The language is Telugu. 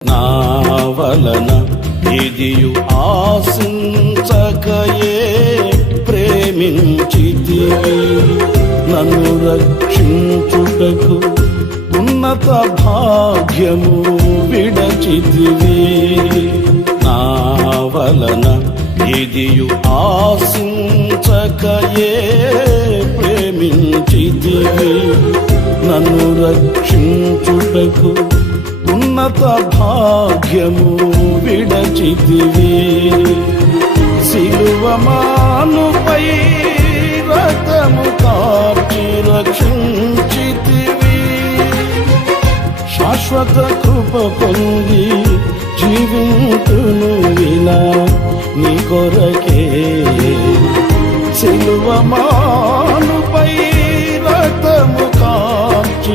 నా వలన ఏదియు ఆశించకయే ప్రేమించితివి, నన్ను రక్షించుటకు ఉన్నత భాగ్యము విడచితివి. నా వలన ఏదియు ఆశించకయే ప్రేమించితివి, నన్ను రక్షించుటకు ఉన్నత భాగ్యము విడచితివి. సిలువమానుపై రక్తము కార్చి రక్షించితివి, శాశ్వత కృప పొంది జీవింతును ఇలా నీ కొరకే. సిలువమానుపై రక్తము కార్చి